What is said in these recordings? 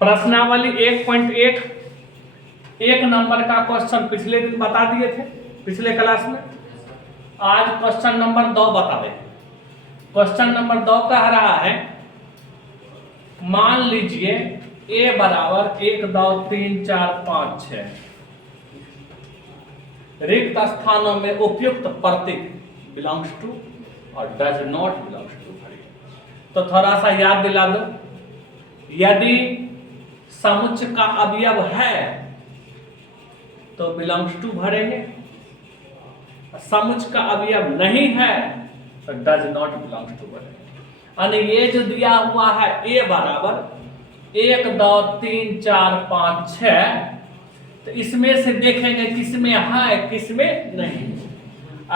प्रश्नावली 1.1 एक नंबर का क्वेश्चन पिछले दिन बता दिए थे, पिछले क्लास में। आज क्वेश्चन नंबर 2 बता दें। क्वेश्चन नंबर 2 कह रहा है, मान लीजिए a बराबर 1 2 3 4 5 6 रिक्त स्थानों में उपयुक्त प्रतीक बिलोंग्स टू और डज नॉट बिलोंग्स टू भरिए। तो थोड़ा सा याद दिला दो, यदि समुच्चय का अवयव है तो बिलोंग्स टू भरेंगे, समुच्चय का अवयव नहीं है तो डज नॉट बिलोंग्स टू भरेंगे। यानी ये जो दिया हुआ है a बराबर 1 2 3 4 5 6, तो इसमें से देखेंगे किसमें है किसमें नहीं।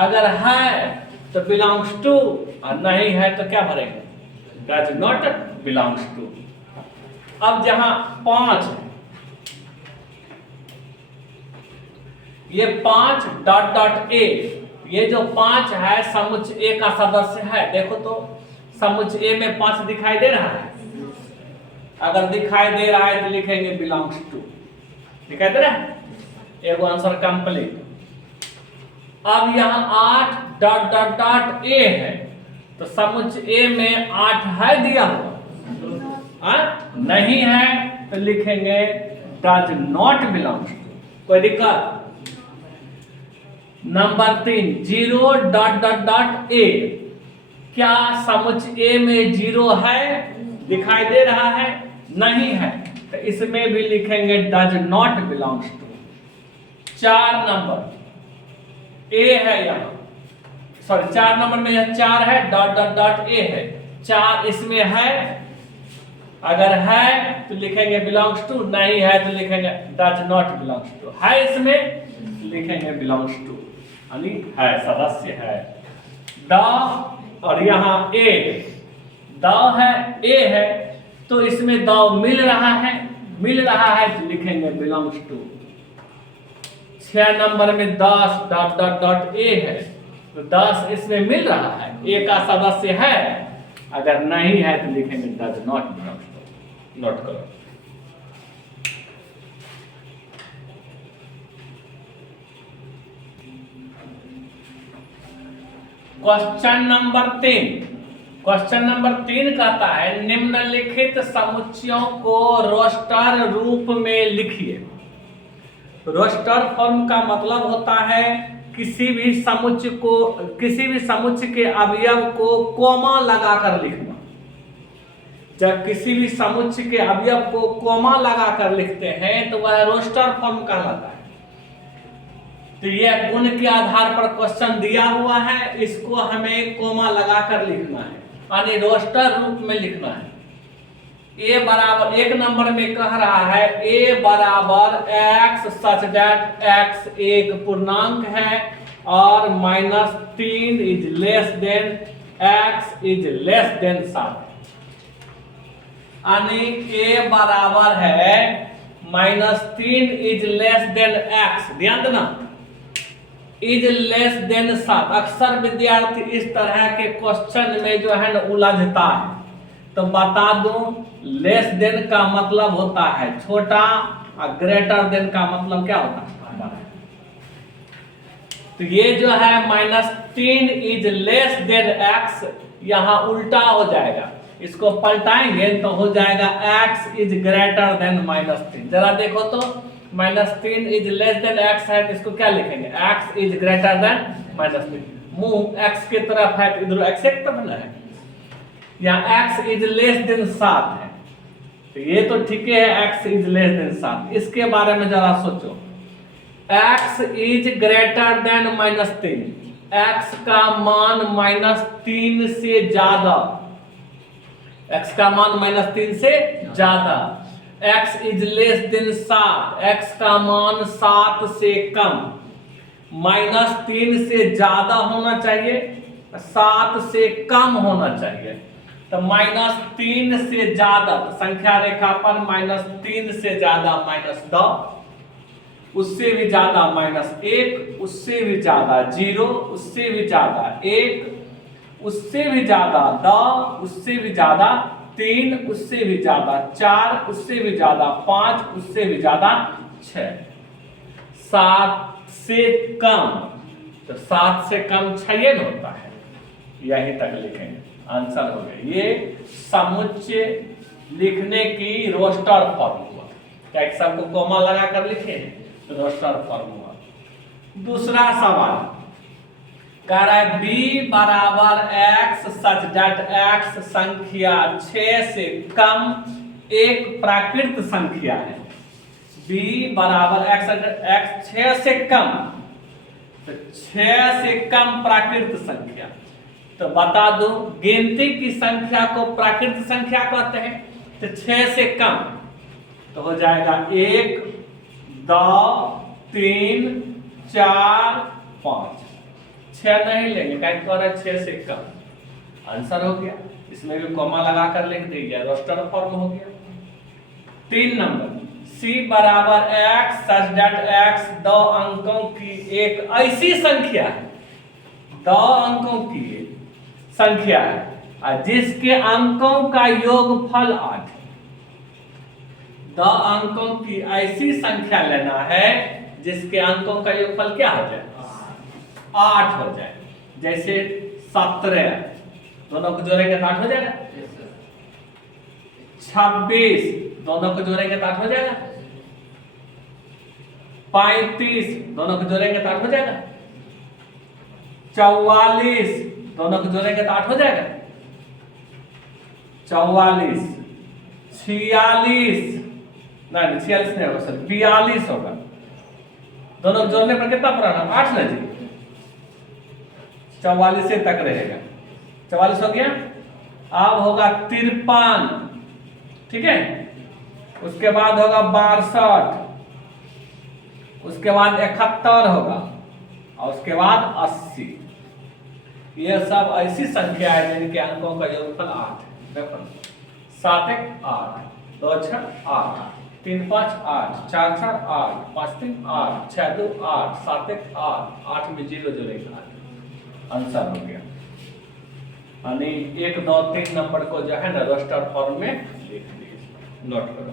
अगर है तो बिलोंग्स टू और नहीं है तो क्या भरेंगे, डज नॉट बिलोंग्स टू। अब जहां 5 ये 5 डॉट डॉट ए, ये जो 5 है समुच्चय ए का सदस्य है। देखो तो समुच्चय ए में 5 दिखाई दे रहा है, अगर दिखाई दे रहा है तो लिखेंगे बिलोंग्स टू। दिखाई दे रहा है, एगो आंसर कंप्लीट। अब यहाँ 8 डॉट डॉट डॉट ए है, तो समुच्चय ए में 8 है दिया हुआ, नहीं है तो लिखेंगे डज नॉट बिलोंग्स टू। कोई दिक्कत? Number 3 0 dot dot dot A, क्या समुच्चय ए में 0 है? दिखाई दे रहा है, नहीं है तो इसमें भी लिखेंगे does not belongs to. 4 number A है यहाँ, सॉरी 4 नंबर में यह 4 है, डॉट डॉट डॉट ए है, 4 इसमें है। अगर है तो लिखेंगे बिलोंग्स टू, नहीं है तो लिखेंगे डज नॉट बिलोंग्स टू। है इसमें लिखेंगे बिलोंग्स टू, यानी है, सदस्य है। द और यहाँ ए, द है ए है तो इसमें द मिल रहा है तो लिखेंगे बिलोंग्स टू। 6 नंबर में 10 डॉट डॉट डॉट ए है, तो 10 इसमें मिल रहा है, ए का सदस्य है। अगर नहीं है तो लिखेंगे does not belongs to. Note करो। क्वेश्चन नंबर 3, क्वेश्चन नंबर 3 कहता है, निम्नलिखित समुच्चयों को रोस्टर रूप में लिखिए। रोस्टर फॉर्म का मतलब होता है किसी भी समुच्चय के अवयव को कोमा लगाकर लिखना। जब किसी भी समुच्चय के अवयव को कोमा लगाकर लिखते हैं तो वह रोस्टर फॉर्म कहलाता है। तो यह गुण के आधार पर क्वेश्चन दिया हुआ है, इसको हमें कोमा लगाकर लिखना है, यानी रोस्टर रूप में लिखना है। ए बराबर 1 नंबर में कह रहा है ए बराबर x सच दैट x एक पूर्णांक है और -3 is less than x is less than 7। यानी a बराबर है -3 इज लेस देन x, ध्यान देना, इज लेस देन 7। अक्सर विद्यार्थी इस तरह के क्वेश्चन में जो है ना उलझता है, तो बता दूं लेस देन का मतलब होता है छोटा और ग्रेटर देन का मतलब क्या होता है बड़ा। तो ये जो है -3 इज लेस देन x, यहाँ उल्टा हो जाएगा, इसको पलटाएंगे तो हो जाएगा x इज ग्रेटर देन -3। जरा देखो तो -3 इज लेस देन x है तो इसको क्या लिखेंगे, x इज ग्रेटर देन -3। मुंह x की तरफ है तो इधर x एक तरफ ना है, यहाँ x इज लेस देन 7 है, तो ये तो ठीक है, x इज लेस देन 7। इसके बारे में जरा सोचो, x is greater than -3, x का मान -3 से ज्यादा, x का मान -3 से ज्यादा, x is less than 7, x का मान 7 से कम, -3 से ज्यादा होना चाहिए, 7 से कम होना चाहिए। तो -3 से ज्यादा, तो संख्या रेखा पर -3 से ज्यादा -10, उससे भी ज्यादा -1, उससे भी ज्यादा 0, उससे भी ज्यादा 1, उससे भी ज्यादा 10, उससे भी ज्यादा 3 उससे भी ज्यादा, 4 उससे भी ज्यादा, 5 उससे भी ज्यादा, 6। 7 से कम, तो 7 से कम 6 न होता है। यहीं तक लिखेंगे, आंसर हो गया। ये समुच्चय लिखने की रोस्टर फॉर्म हुआ। क्या सबको कॉमा लगा कर लिखे, तो रोस्टर फॉर्म हुआ। दूसरा सवाल कह रहा है b बराबर x सच दैट x संख्या 6 से कम एक प्राकृत संख्या है। b बराबर x 6 से कम, तो 6 से कम प्राकृत संख्या। तो बता दो, गिनती की संख्या को प्राकृत संख्या कहते हैं। तो 6 से कम तो हो जाएगा 1 2 3 4 5। 6 नहीं लेंगे, क्या कह रहा है 6 से कम। आंसर हो गया। इसमें भी कॉमा लगा कर लिख दीजिए, रोस्टर फॉर्म हो गया। 3 नंबर c बराबर x सच दैट x 2 अंकों की एक ऐसी संख्या है, 2 अंकों की संख्या है जिसके अंकों का योगफल 8। 2 अंकों की ऐसी संख्या लेना है जिसके अंकों का योगफल क्या हो जाए, 8 हो जाए। जैसे 17, दोनों को जोड़ेंगे तो 8 हो जाएगा। 26, दोनों को जोड़ेंगे तो 8 हो जाएगा। 35, दोनों को जोड़ेंगे तो 8 हो जाएगा। 44, दोनों को जोड़ेंगे तो 8 हो जाएगा। 44, 46, नहीं 46 नहीं होगा सर, 42 होगा। दोनों को जोड़ने पर कितना पुराना, 8 ना जी, 44 से तक रहेगा। 44 हो गया। अब होगा 53, ठीक है। उसके बाद होगा 62, उसके बाद 71 होगा, और उसके बाद 80। ये सब ऐसी संख्या है जिनके अंकों का योगफल 8 है। देखो 7 1 8, 2 6 8, 3 5 8, 4 4 8, 5 3 8, 6 2 8, 7 1 8, 8 में 0 जोड़ेगा, आंसर हो गया। यानी 1 2 3 नंबर को जो है ना रोस्टर फॉर्म में लिख दीजिए, नोट करो।